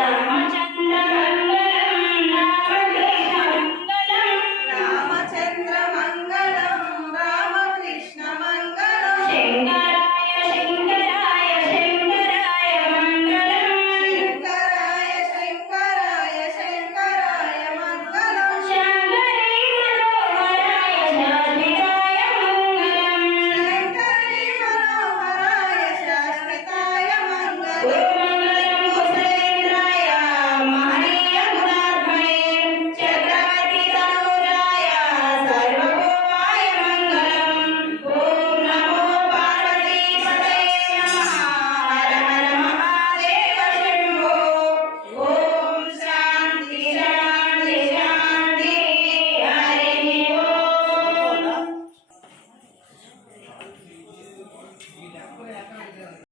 Amen.